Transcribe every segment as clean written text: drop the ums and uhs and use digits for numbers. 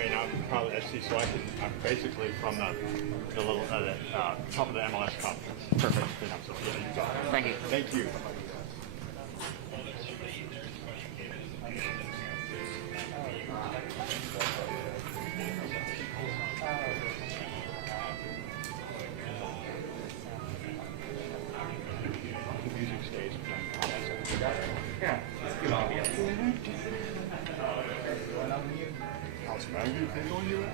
mean, I'm probably SC, so I'm basically from the little top of the MLS Cup. Perfect. You know, so yeah, you got it. Thank you. Thank you. The music stays. Yeah. How's Maggie thing on you?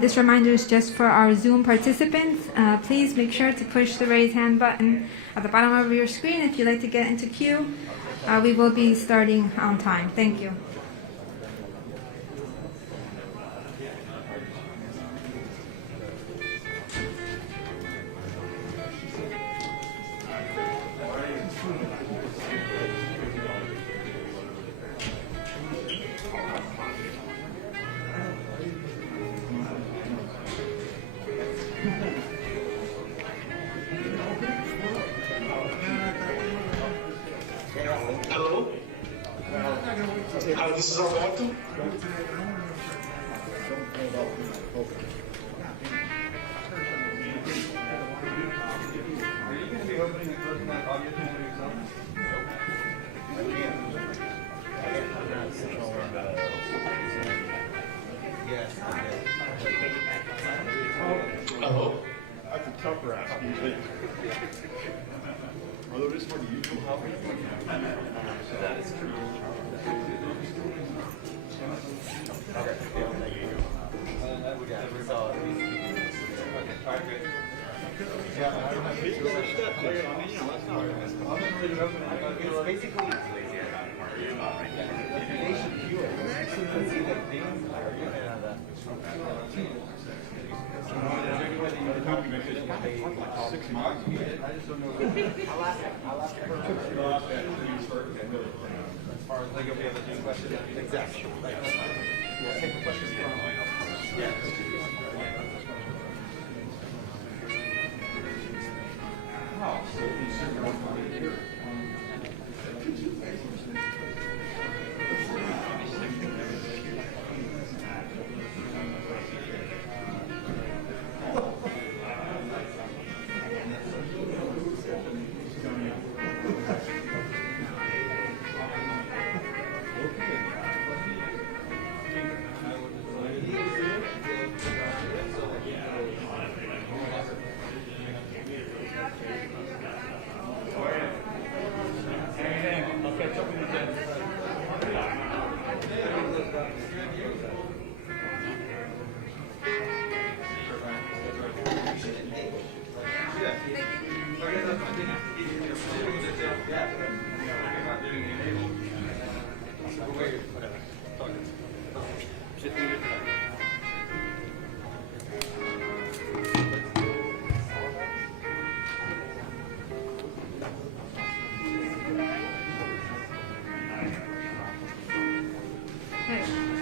This reminder is just for our Zoom participants. Please make sure to push the raise hand button at the bottom of your screen if you'd like to get into queue. We will be starting on time. Thank you. Hello? Hi, this is Alberto. Hello? That's a tougher ask usually. Although this one usual help. That is true.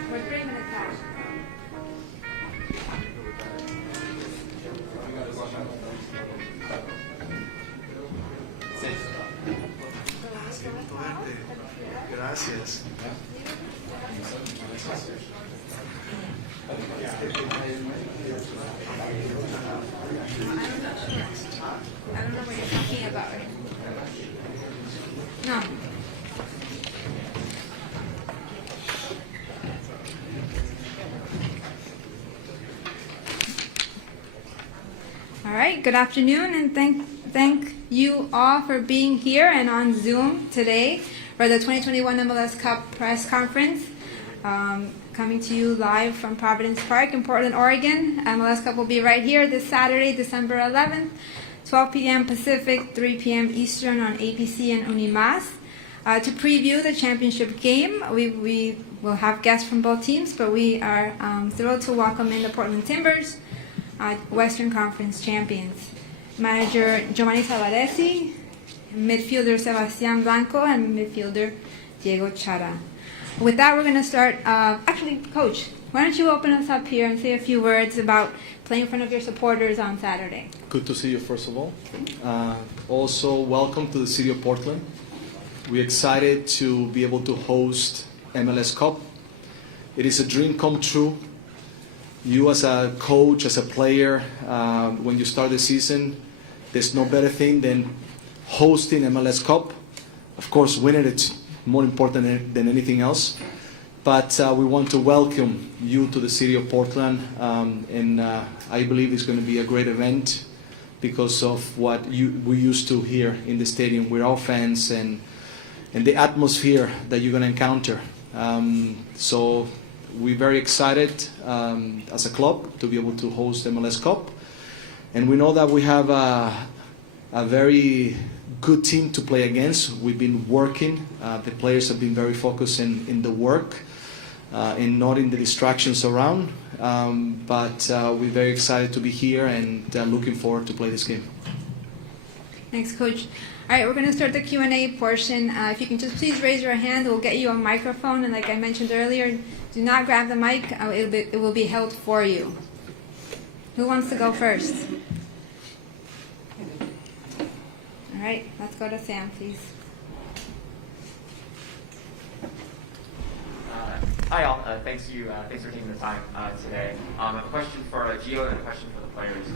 We're 3 minutes past. Gracias. I don't know what you're talking about. No. All right, good afternoon, and thank you all for being here and on Zoom today for the 2021 MLS Cup Press Conference. Coming to you live from Providence Park in Portland, Oregon. MLS Cup will be right here this Saturday, December 11th, 12 p.m. Pacific, 3 p.m. Eastern on ABC and Unimas. To preview the championship game, we will have guests from both teams, but we are thrilled to welcome in the Portland Timbers, Western Conference champions. Manager Giovanni Savarese, midfielder Sebastián Blanco, and midfielder Diego Chara. With that, we're going to start. Actually, Coach, Why don't you open us up here and say a few words about playing in front of your supporters on Saturday? Good to see you, first of all. Also, welcome to the city of Portland. We're excited to be able to host MLS Cup. It is a dream come true. You as a coach, as a player, when you start the season, there's no better thing than hosting MLS Cup. Of course, winning it's more important than anything else. But we want to welcome you to the city of Portland, and I believe it's going to be a great event because of what we used to here in the stadium with our fans and the atmosphere that you're going to encounter. So we're very excited as a club to be able to host MLS Cup, and we know that we have a very good team to play against. We've been working. The players have been very focused in the work. And not in the distractions around, but we're very excited to be here and looking forward to play this game. Thanks, Coach. All right, we're going to start the Q&A portion. If you can just please raise your hand, we'll get you a microphone. And like I mentioned earlier, do not grab the mic. It will be held for you. Who wants to go first? All right, let's go to Sam, please. Hi all, thanks for taking the time today. A question for Gio and a question for the players.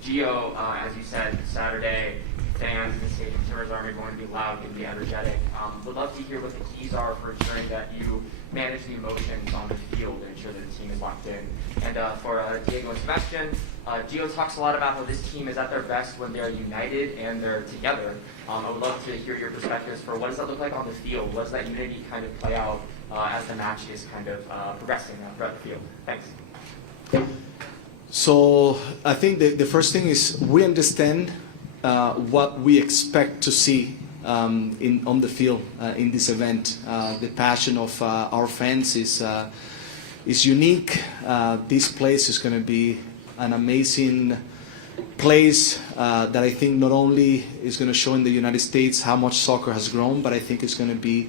Gio, as you said, Saturday, fans in the stadium, Timbers Army are going to be loud, going to be energetic. Would love to hear what the keys are for ensuring that you manage the emotions on the field and ensure that the team is locked in. And for Diego and Sebastián, Gio talks a lot about how this team is at their best when they're united and they're together. I would love to hear your perspectives for what does that look like on the field? What does that unity kind of play out as the match is kind of progressing throughout the field? Thanks. So I think the first thing is we understand what we expect to see on the field in this event. The passion of our fans is unique. This place is going to be an amazing place that I think not only is going to show in the United States how much soccer has grown, but I think it's going to be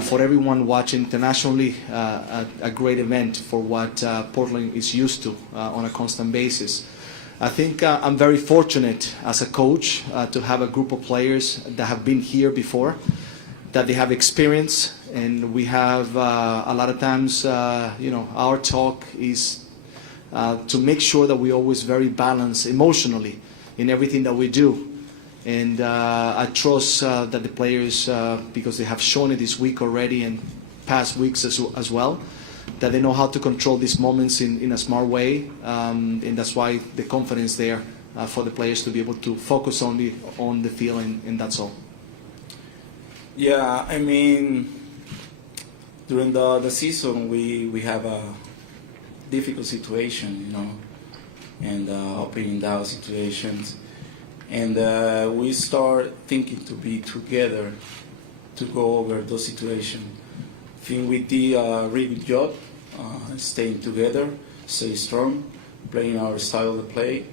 for everyone watching internationally a great event for what Portland is used to on a constant basis. I think I'm very fortunate as a coach to have a group of players that have been here before, that they have experience, and we have a lot of times, our talk is to make sure that we're always very balanced emotionally in everything that we do. And I trust that the players, because they have shown it this week already and past weeks as well, that they know how to control these moments in a smart way, and that's why the confidence there for the players to be able to focus only on the field, and that's all. Yeah, I mean, during the season we have a difficult situation, and up and down situations, and we start thinking to be together to go over those situations. I think we did a really good job staying together, stay strong, playing our style of play,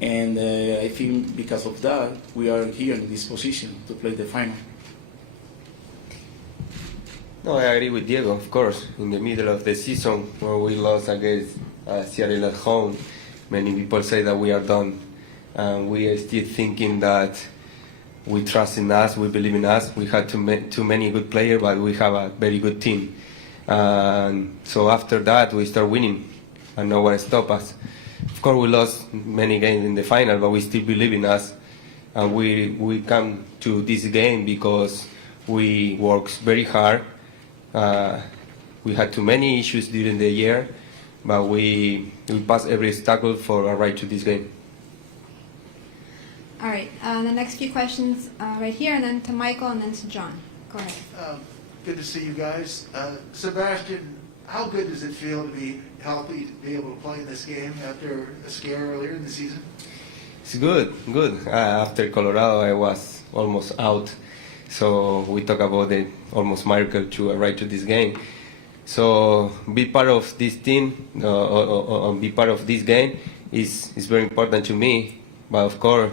and I think because of that we are here in this position to play the final. No, I agree with Diego, of course. In the middle of the season where we lost against Seattle at home, many people say that we are done. We are still thinking that we trust in us, we believe in us. We had too many good players, but we have a very good team. And so after that, we start winning, and no one stopped us. Of course, we lost many games in the final, but we still believe in us. And we come to this game because we worked very hard. We had too many issues during the year, but we passed every obstacle for our right to this game. All right, the next few questions right here, and then to Michael, and then to John. Go ahead. Good to see you guys. Sebastián, how good does it feel to be healthy, to be able to play in this game after a scare earlier in the season? It's good. After Colorado, I was almost out. So we talk about the almost miracle to arrive to this game. So be part of this team, or be part of this game is very important to me. But of course,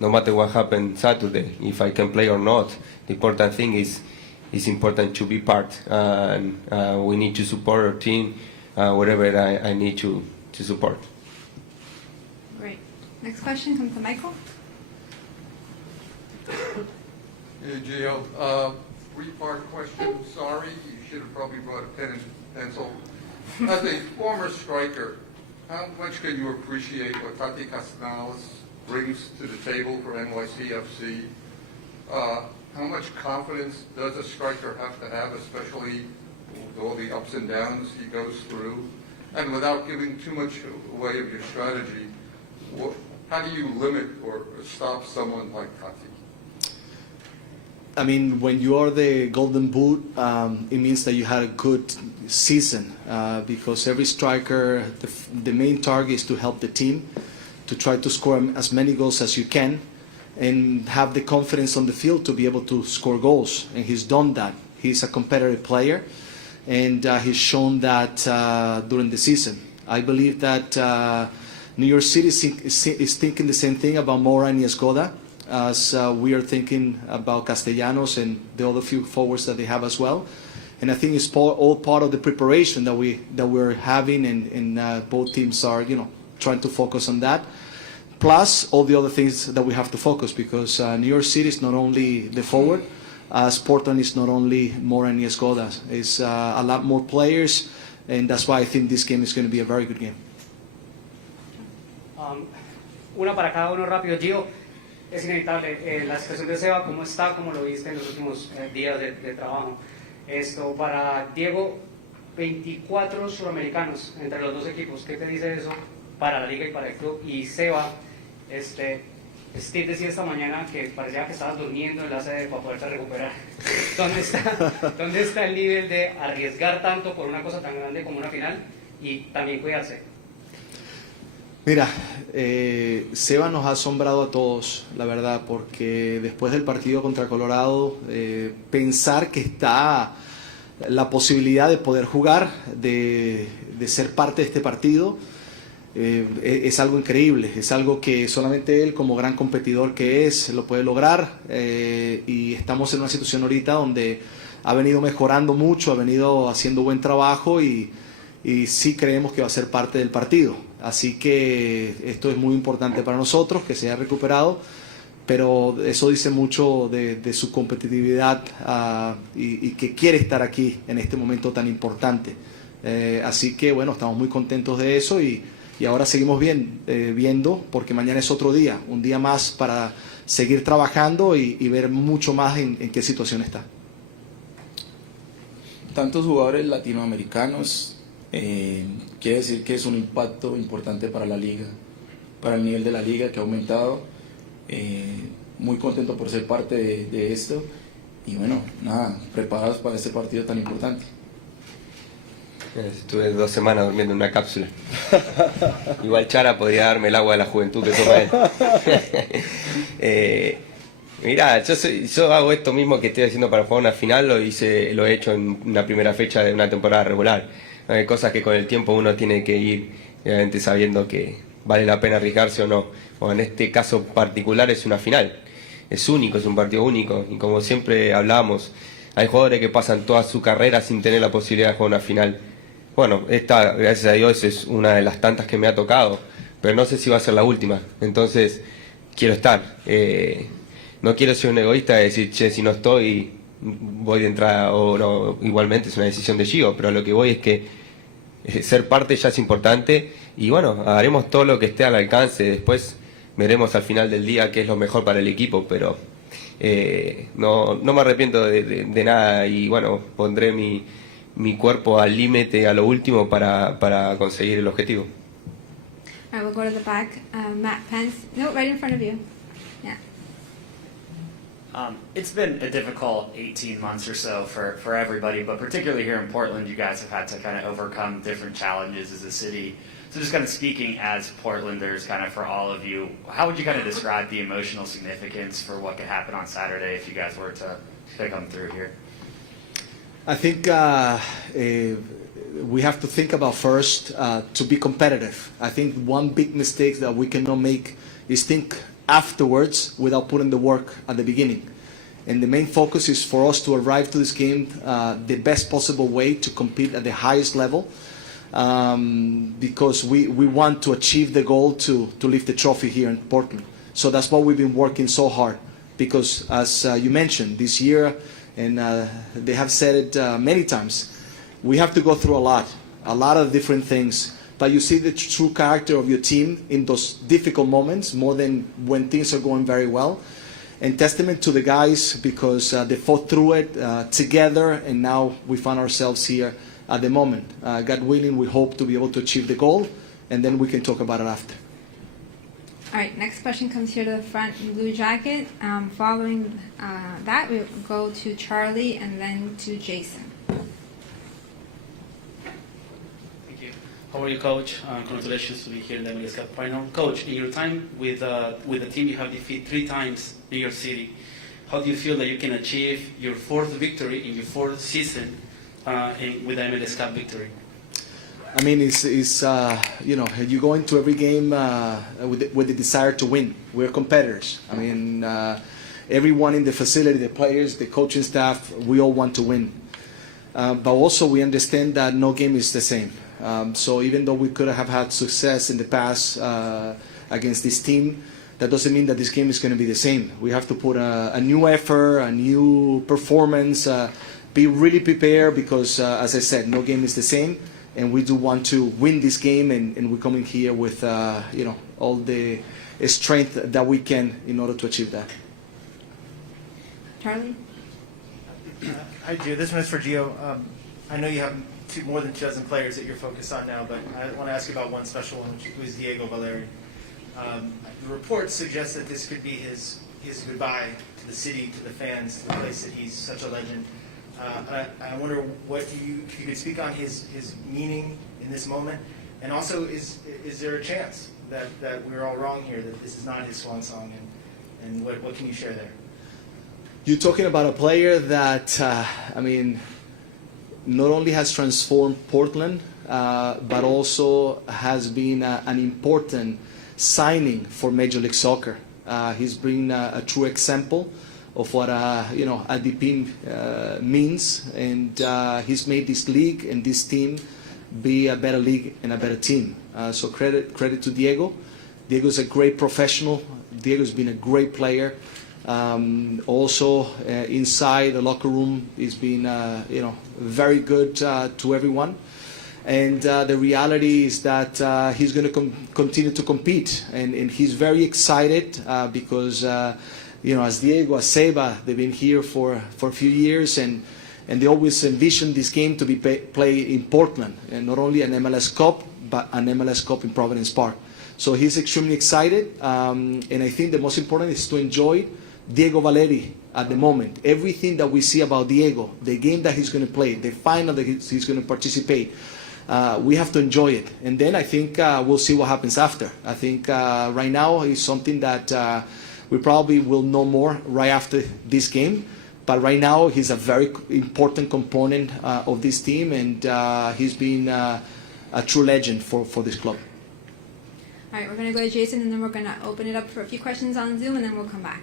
no matter what happens Saturday, if I can play or not, the important thing is important to be part. And we need to support our team. whatever I need to support. Great. Next question comes to Michael. Hey, Gio. Three-part question. Sorry, you should have probably brought a pen and pencil. As a former striker, how much can you appreciate what Tati Castellanos brings to the table for NYCFC? How much confidence does a striker have to have, especially with all the ups and downs he goes through? And without giving too much away of your strategy, how do you limit or stop someone like Tati? I mean, when you are the Golden Boot, it means that you had a good season because every striker, the main target is to help the team, to try to score as many goals as you can, and have the confidence on the field to be able to score goals. And he's done that. He's a competitive player, and he's shown that during the season. I believe that New York City is thinking the same thing about Mora and Escoda, as we are thinking about Castellanos and the other few forwards that they have as well. And I think it's all part of the preparation that we're having, and both teams are, trying to focus on that. Plus all the other things that we have to focus, because New York City is not only the forward, Portland is not only Mora and Escoda. It's a lot more players, and that's why I think this game is going to be a very good game. Una para cada uno rápido, Gio. Es inevitable la situación de Seba, cómo está, cómo lo viste en los últimos días de trabajo. Esto para Diego, 24 suramericanos entre los dos equipos. ¿Qué te dice eso para la liga y para el club? Y Seba, Steve decía esta mañana que parecía que estabas durmiendo en la sede para poderte recuperar. ¿Dónde está el nivel de arriesgar tanto por una cosa tan grande como una final y también cuidarse? Mira, Seba nos ha asombrado a todos, la verdad, porque después del partido contra Colorado, pensar que está la posibilidad de poder jugar, de ser parte de este partido, es algo increíble, es algo que solamente él, como gran competidor que es, lo puede lograr, y estamos en una situación ahorita donde ha venido mejorando mucho, ha venido haciendo buen trabajo y sí creemos que va a ser parte del partido. Así que esto es muy importante para nosotros, que se haya recuperado, pero eso dice mucho de su competitividad y que quiere estar aquí en este momento tan importante. Así que bueno, estamos muy contentos de eso y ahora seguimos viendo, porque mañana es otro día, un día más para seguir trabajando y ver mucho más en qué situación está. Tantos jugadores latinoamericanos, quiere decir que es un impacto importante para la liga, para el nivel de la liga que ha aumentado. Muy contento por ser parte de esto y bueno, nada, preparados para este partido tan importante. Estuve 2 semanas durmiendo en una cápsula. Igual Chara podría darme el agua de la juventud que toma él. Mirá, yo hago esto mismo que estoy haciendo para jugar una final, lo he hecho en una primera fecha de una temporada regular. Hay cosas que con el tiempo uno tiene que ir obviamente sabiendo que vale la pena arriesgarse o no. O en este caso particular es una final. Es único, es un partido único. Y como siempre hablamos, hay jugadores que pasan toda su carrera sin tener la posibilidad de jugar una final. Bueno, esta, gracias a Dios, es una de las tantas que me ha tocado. Pero no sé si va a ser la última. Entonces, quiero estar. No quiero ser un egoísta de decir, che, si no estoy, voy de entrada o no. Igualmente es una decisión de Gio, pero lo que voy es que ser parte ya es importante y bueno, haremos todo lo que esté al alcance. Después veremos al final del día qué es lo mejor para el equipo, pero no me arrepiento de nada y bueno, pondré mi cuerpo al límite, a lo último para conseguir el objetivo. All right, we'll go to the back. Matt Pence. No, right in front of you. Yeah. It's been a difficult 18 months or so for everybody, but particularly here in Portland, you guys have had to kind of overcome different challenges as a city. So just kind of speaking as Portlanders, kind of for all of you, how would you kind of describe the emotional significance for what could happen on Saturday if you guys were to come through here? I think we have to think about first to be competitive. I think one big mistake that we cannot make is think afterwards without putting the work at the beginning. And the main focus is for us to arrive to this game the best possible way to compete at the highest level. because we want to achieve the goal to lift the trophy here in Portland. So that's why we've been working so hard, because as you mentioned, this year, and they have said it many times, we have to go through a lot of different things, but you see the true character of your team in those difficult moments more than when things are going very well. And testament to the guys, because they fought through it together, and now we find ourselves here at the moment. God willing, we hope to be able to achieve the goal, and then we can talk about it after. All right, next question comes here to the front in blue jacket. Following that, we'll go to Charlie and then to Jason. Thank you. How are you, Coach? Congratulations to be here in the MLS Cup final. Coach, in your time with the team, you have defeated 3 times New York City. How do you feel that you can achieve your 4th victory in your 4th season with the MLS Cup victory? I mean, it's you know, you go into every game with the desire to win. We're competitors. I mean, everyone in the facility, the players, the coaching staff, we all want to win. But also we understand that no game is the same. So even though we could have had success in the past against this team, that doesn't mean that this game is going to be the same. We have to put a new effort, a new performance, be really prepared, because, as I said, no game is the same. And we do want to win this game, and we're coming here with you know, all the strength that we can in order to achieve that. Charlie? Hi, Gio. This one is for Gio. I know you have more than 2 dozen players that you're focused on now, but I want to ask you about one special one, who is Diego Valeri. The reports suggest that this could be his goodbye to the city, to the fans, to the place that he's such a legend. I wonder if you could speak on his meaning in this moment, and also is there a chance that we're all wrong here, that this is not his swan song, and what can you share there? You're talking about a player that, I mean, not only has transformed Portland, but also has been an important signing for Major League Soccer. He's been a true example of what you know, ADP means, and he's made this league and this team be a better league and a better team. So credit to Diego. Diego's a great professional. Diego's been a great player. Also inside the locker room, he's been you know, very good to everyone. And the reality is that he's going to continue to compete, and he's very excited because you know, as Diego, as Seba, they've been here for a few years, and they always envisioned this game to be played in Portland, and not only an MLS Cup, but an MLS Cup in Providence Park. So he's extremely excited, and I think the most important is to enjoy Diego Valeri at the moment. Everything that we see about Diego, the game that he's going to play, the final that he's going to participate, we have to enjoy it. And then I think we'll see what happens after. I think right now is something that we probably will know more right after this game. But right now he's a very important component of this team, and he's been a true legend for this club. All right, we're going to go to Jason, and then we're going to open it up for a few questions on Zoom, and then we'll come back.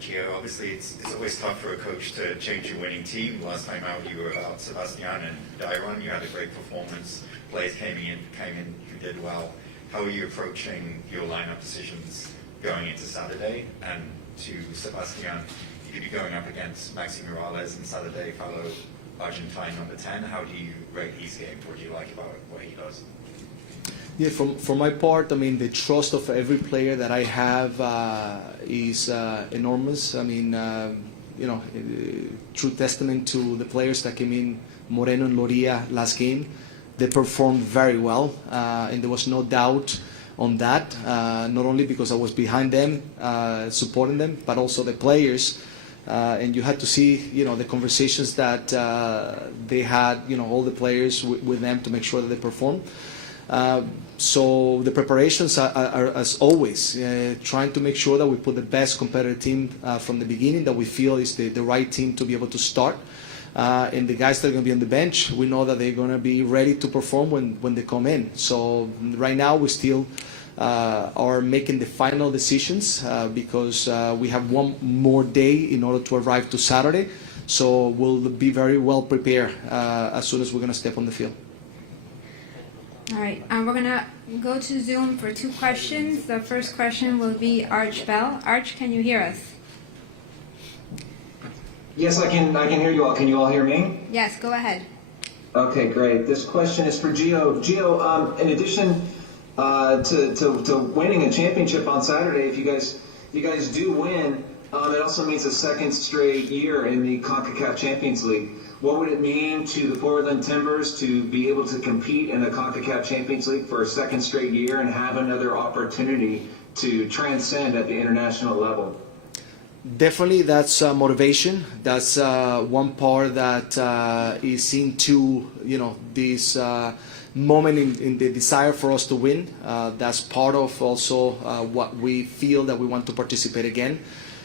Gio, obviously it's always tough for a coach to change your winning team. Last time out you were without Sebastián and Dairon. You had a great performance. Players came in who did well. How are you approaching your lineup decisions going into Saturday? And to Sebastián, you could be going up against Maxi Morales on Saturday, fellow Argentine number 10. How do you rate his game? What do you like about what he does? Yeah, for my part, I mean, the trust of every player that I have is enormous. I mean, you know, true testament to the players that came in, Moreno and Loria last game. They performed very well, and there was no doubt on that, not only because I was behind them, supporting them, but also the players. And you had to see, you know, the conversations that they had, you know, all the players with them to make sure that they performed. So the preparations are as always, trying to make sure that we put the best competitive team from the beginning that we feel is the right team to be able to start. And the guys that are going to be on the bench, we know that they're going to be ready to perform when they come in. So right now we still are making the final decisions because we have one more day in order to arrive to Saturday. So we'll be very well prepared as soon as we're going to step on the field. All right, we're gonna go to Zoom for 2 questions. The first question will be Arch Bell. Arch, can you hear us? Yes, I can hear you all. Can you all hear me? Yes, go ahead. Okay, great. This question is for Gio. Gio, in addition to winning a championship on Saturday, if you guys do win, it also means a second straight year in the CONCACAF Champions League. What would it mean to the Portland Timbers to be able to compete in the CONCACAF Champions League for a second straight year and have another opportunity to transcend at the international level? Definitely, that's motivation. That's one part that is into this moment in the desire for us to win. That's part of also what we feel that we want to participate again.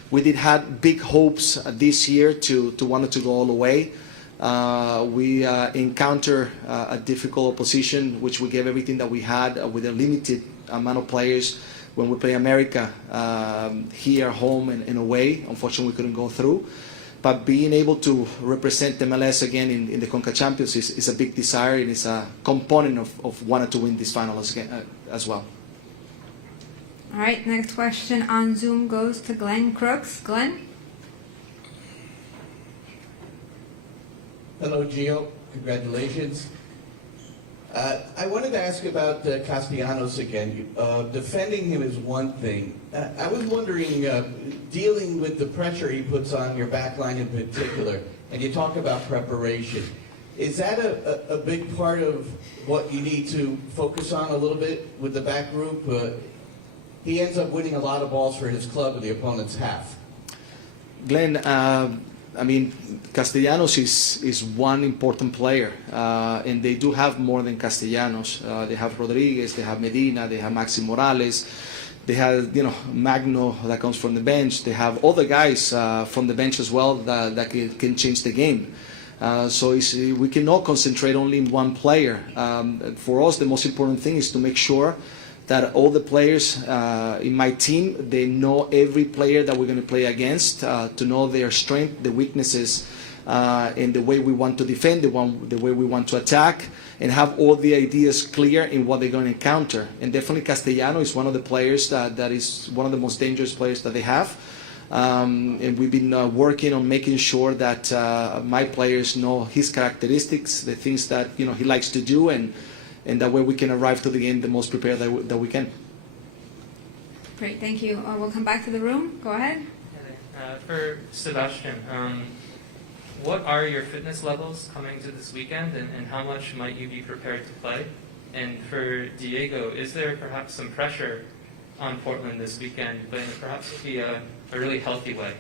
We did have big hopes this year to want to go all the way. We encounter a difficult opposition, which we gave everything that we had with a limited amount of players. When we play America here, home and away, unfortunately we couldn't go through. But being able to represent MLS again in the CONCACAF Champions is a big desire, and it's a component of wanting to win this final as well. All right, next question on Zoom goes to Glenn Crooks. Glenn? Hello, Gio. Congratulations. I wanted to ask about Castellanos again. Defending him is one thing. I was wondering, dealing with the pressure he puts on your back line in particular, and you talk about preparation. Is that a big part of what you need to focus on a little bit with the back group? He ends up winning a lot of balls for his club in the opponent's half. Glenn, Castellanos is one important player, and they do have more than Castellanos. They have Rodriguez, they have Medina, they have Maxi Morales, they have Magno that comes from the bench. They have other guys from the bench as well that can change the game. So we cannot concentrate only in one player. For us, the most important thing is to make sure that all the players in my team, they know every player that we're going to play against, to know their strength, the weaknesses, and the way we want to defend, the way we want to attack, and have all the ideas clear in what they're going to encounter. And definitely Castellano is one of the players that is one of the most dangerous players that they have. And we've been working on making sure that my players know his characteristics, the things that he likes to do, and that way we can arrive to the game the most prepared that we can. Great, thank you. We'll come back to the room. Go ahead. For Sebastián, what are your fitness levels coming to this weekend, and how much might you be prepared to play? And for Diego, is there perhaps some pressure on Portland this weekend, but perhaps it'll be a really healthy way,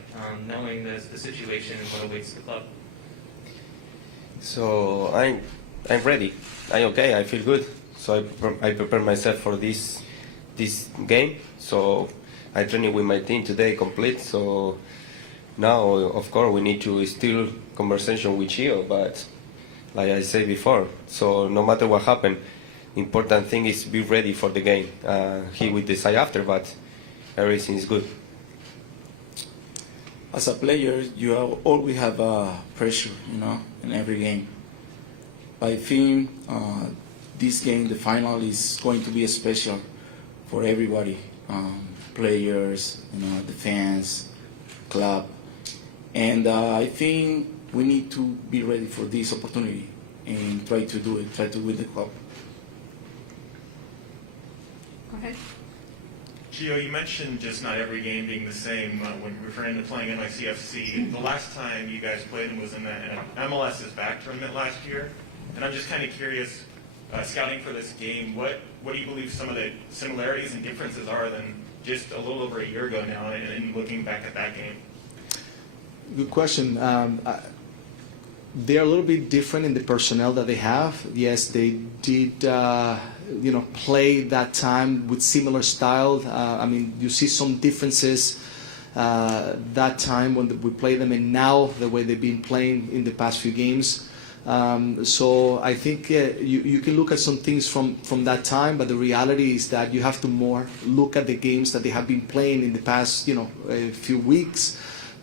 knowing the situation and what awaits the club? So I'm ready. I'm okay. I feel good. So I prepare myself for this game. So I training with my team today complete. So now, of course, we need to still conversation with Gio. But like I said before, so no matter what happens, important thing is be ready for the game. He will decide after, but everything is good. As a player, you always have pressure, in every game. I think this game, the final, is going to be special for everybody, players, the fans, club, and I think we need to be ready for this opportunity and try to do it, try to win the cup. Go ahead. Gio, you mentioned just not every game being the same when referring to playing NYCFC. The last time you guys played them was in the MLS's back tournament last year. And I'm just kind of curious, scouting for this game, what do you believe some of the similarities and differences are than just a little over a year ago now and looking back at that game? Good question. They're a little bit different in the personnel that they have. Yes, they did, play that time with similar style. You see some differences that time when we played them and now the way they've been playing in the past few games. So I think you can look at some things from that time, but the reality is that you have to more look at the games that they have been playing in the past, few weeks.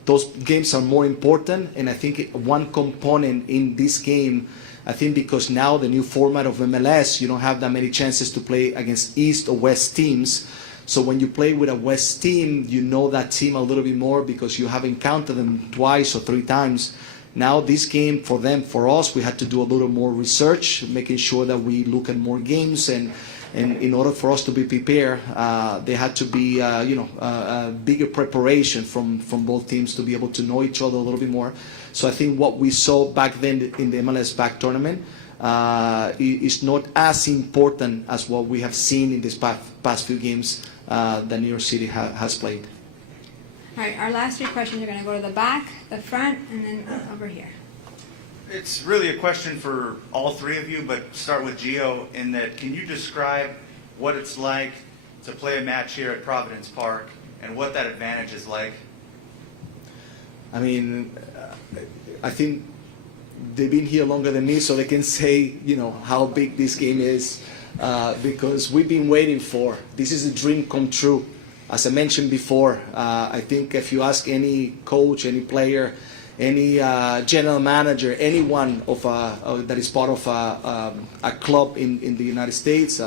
Those games are more important, and I think one component in this game I think because now the new format of MLS, you don't have that many chances to play against East or West teams. So when you play with a West team, you know that team a little bit more because you have encountered them twice or three times. Now this game, for them, for us, we had to do a little more research, making sure that we look at more games, and in order for us to be prepared, there had to be a bigger preparation from both teams to be able to know each other a little bit more. So I think what we saw back then in the MLS Back tournament is not as important as what we have seen in these past few games that New York City has played. All right, our last three questions are going to go to the back, the front, and then over here. It's really a question for all three of you, but start with Gio in that, can you describe what it's like to play a match here at Providence Park and what that advantage is like? I mean, I think they've been here longer than me, so they can say, how big this game is, because we've been waiting for. This is a dream come true. As I mentioned before, I think if you ask any coach, any player, any general manager, anyone that is part of a club in the United States,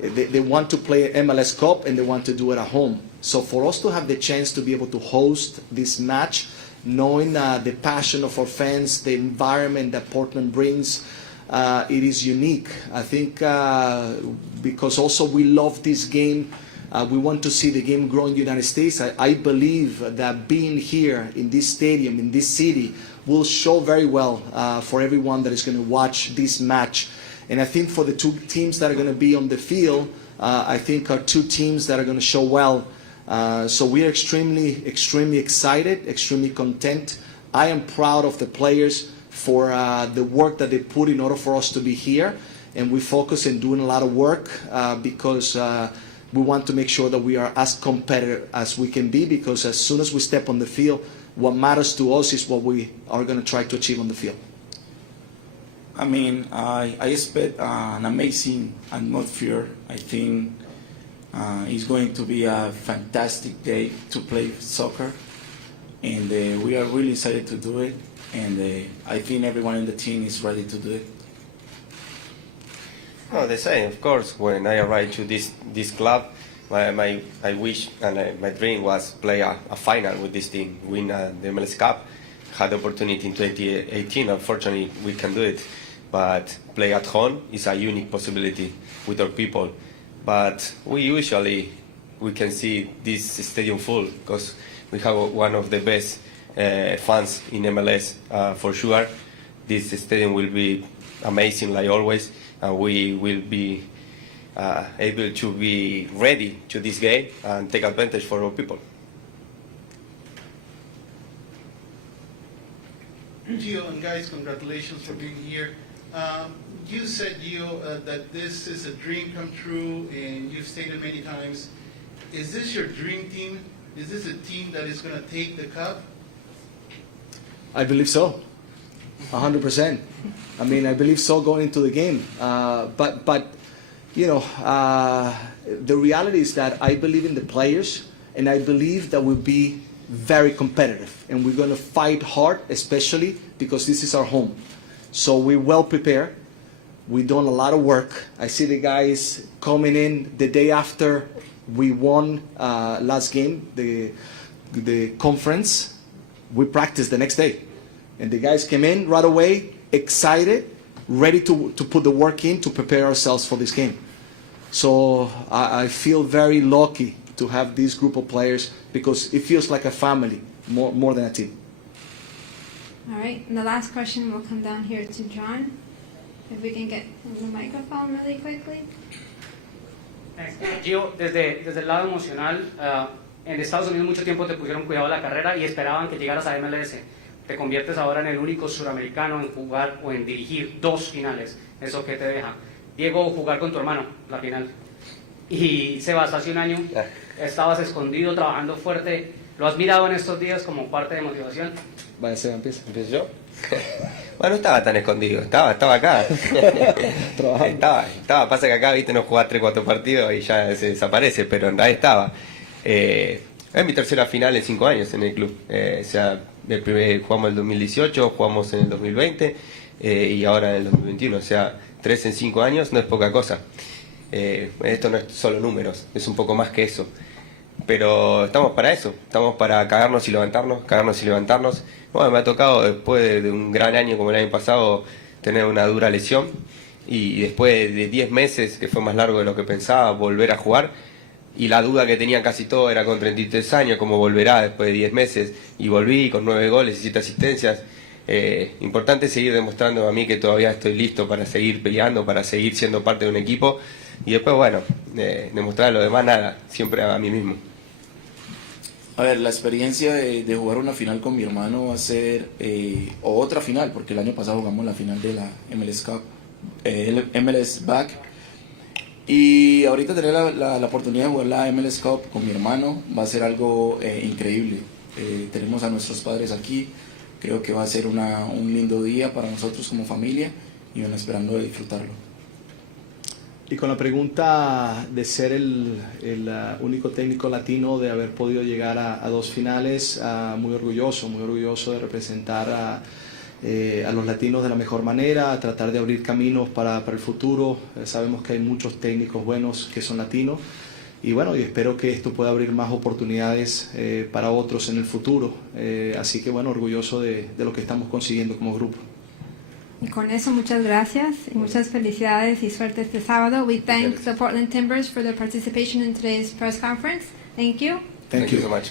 they want to play MLS Cup and they want to do it at home. So for us to have the chance to be able to host this match, knowing the passion of our fans, the environment that Portland brings, it is unique. I think because also we love this game. We want to see the game grow in the United States. I believe that being here in this stadium, in this city, will show very well for everyone that is going to watch this match. And I think for the two teams that are going to be on the field, I think are two teams that are going to show well. So we are extremely, extremely excited, extremely content. I am proud of the players for the work that they put in order for us to be here. And we focus on doing a lot of work because we want to make sure that we are as competitive as we can be, because as soon as we step on the field, what matters to us is what we are going to try to achieve on the field. I mean, I expect an amazing atmosphere. I think it's going to be a fantastic day to play soccer, and we are really excited to do it, and I think everyone in the team is ready to do it. Oh, the same, of course. When I arrived to this club, my wish and my dream was play a final with this team, win the MLS Cup. Had the opportunity in 2018. Unfortunately, we can do it, but play at home is a unique possibility with our people. But we can see this stadium full because we have one of the best fans in MLS for sure. This stadium will be amazing like always. We will be able to be ready to this game and take advantage for our people. Gio and guys, congratulations for being here. You said, Gio, that this is a dream come true, and you've stated many times. Is this your dream team? Is this a team that is going to take the cup? I believe so, 100%. I mean, I believe so going into the game. But the reality is that I believe in the players, and I believe that we'll be very competitive, and we're going to fight hard, especially because this is our home. So we're well prepared. We've done a lot of work. I see the guys coming in the day after we won last game, the conference. We practiced the next day, and the guys came in right away, excited, ready to put the work in to prepare ourselves for this game. So I feel very lucky to have this group of players because it feels like a family more than a team. All right, and the last question will come down here to John. If we can get the microphone really quickly. Thanks. Gio, desde el lado emocional, en Estados Unidos mucho tiempo te pusieron cuidado a la carrera y esperaban que llegaras a MLS. Te conviertes ahora en el único suramericano en jugar o en dirigir 2 finales. ¿Eso qué te deja? Diego, jugar con tu hermano, la final. Y Sebas, hace un año estabas escondido, trabajando fuerte. ¿Lo has mirado en estos días como parte de motivación? Vale, Seba, empieza. ¿Empiezo yo? Bueno, no estaba tan escondido, estaba acá. estaba, pasa que acá, viste, no jugás 3-4 partidos y ya se desaparece, pero ahí estaba. Es mi tercera final en 5 años en el club. O sea, Jugamos el 2018, jugamos en el 2020 y ahora en el 2021. O sea, 3 en 5 años no es poca cosa. Esto no es solo números, es un poco más que eso. Pero estamos para eso, estamos para cagarnos y levantarnos. Bueno, me ha tocado después de un gran año como el año pasado tener una dura lesión y después de 10 meses, que fue más largo de lo que pensaba, volver a jugar. Y la duda que tenían casi todo era con 33 años, cómo volverá después de 10 meses. Y volví con 9 goles y 7 asistencias. Importante seguir demostrando a mí que todavía estoy listo para seguir peleando, para seguir siendo parte de un equipo. Y después, bueno, demostrar a los demás nada, siempre a mí mismo. A ver, la experiencia de jugar una final con mi hermano va a ser, o otra final, porque el año pasado jugamos la final de la MLS Cup, MLS Back. Y ahorita tener la oportunidad de jugar la MLS Cup con mi hermano va a ser algo increíble. Tenemos a nuestros padres aquí, creo que va a ser un lindo día para nosotros como familia y bueno, esperando de disfrutarlo. Y con la pregunta de ser el único técnico latino de haber podido llegar a 2 finales, muy orgulloso de representar a los latinos de la mejor manera, a tratar de abrir caminos para el futuro. Sabemos que hay muchos técnicos buenos que son latinos y bueno, y espero que esto pueda abrir más oportunidades para otros en el futuro. Así que bueno, orgulloso de lo que estamos consiguiendo como grupo. Y con eso, muchas gracias y muchas felicidades y suerte este sábado. We thank the Portland Timbers for their participation in today's press conference. Thank you. Thank you so much.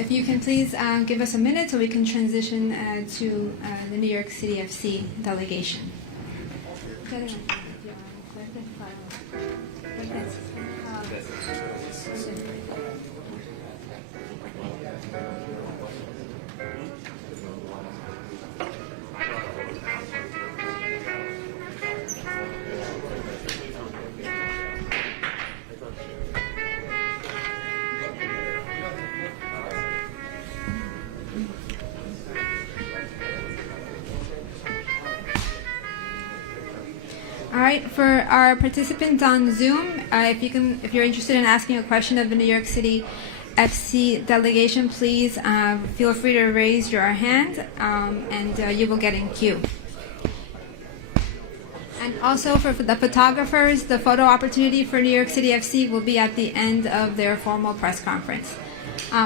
If you can please give us a minute so we can transition to the New York City FC delegation. All right, for our participants on Zoom, if you're interested in asking a question of the New York City FC delegation, please feel free to raise your hand and you will get in queue. And also for the photographers, the photo opportunity for New York City FC will be at the end of their formal press conference.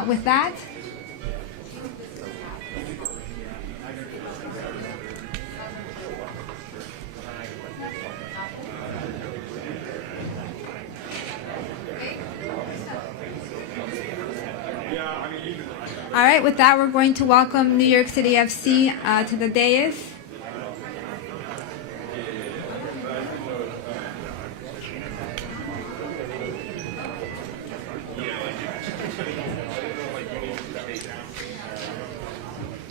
With that, all right, with that, we're going to welcome New York City FC to the dais.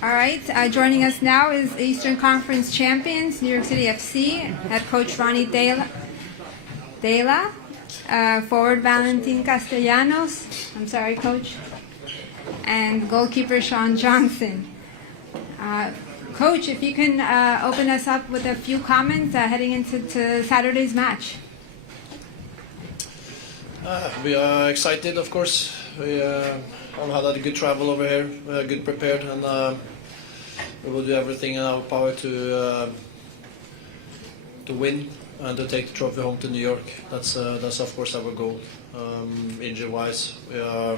All right, joining us now is Eastern Conference champions, New York City FC, head coach Ronnie Dela, forward Valentin Castellanos, I'm sorry, coach, and goalkeeper Sean Johnson. Coach, if you can open us up with a few comments heading into Saturday's match. We are excited, of course. We all had a good travel over here. We are good prepared, and we will do everything in our power to win and to take the trophy home to New York. That's of course our goal. Injury-wise, we are,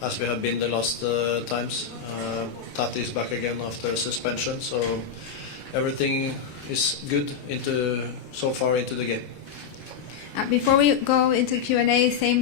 as we have been the last times. Tati is back again after suspension, so everything is good so far into the game. Before we go into Q&A, same